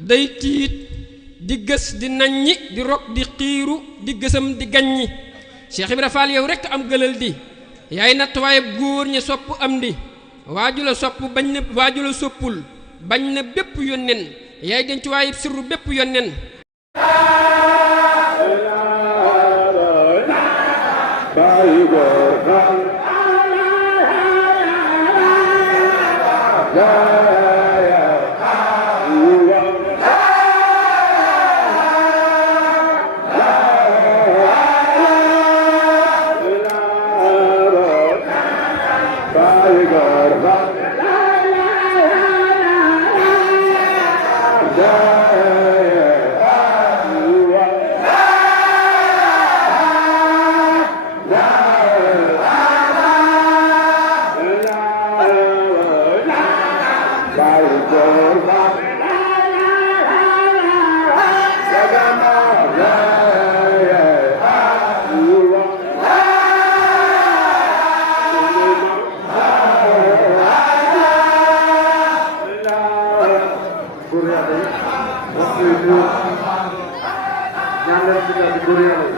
day tiit di gës di naññi di rog di xiiru di gësam di gaññi Cheikh Ibra Fall yow rekk am gëlal di yaay natt waaye góor ña sopp am di waaju la sopp bañ na waaju la soppul bañ na bépp yónneen yaay denc waaye sirru bépp yónneen Ñaan leen ci gàddu góor yàlla yi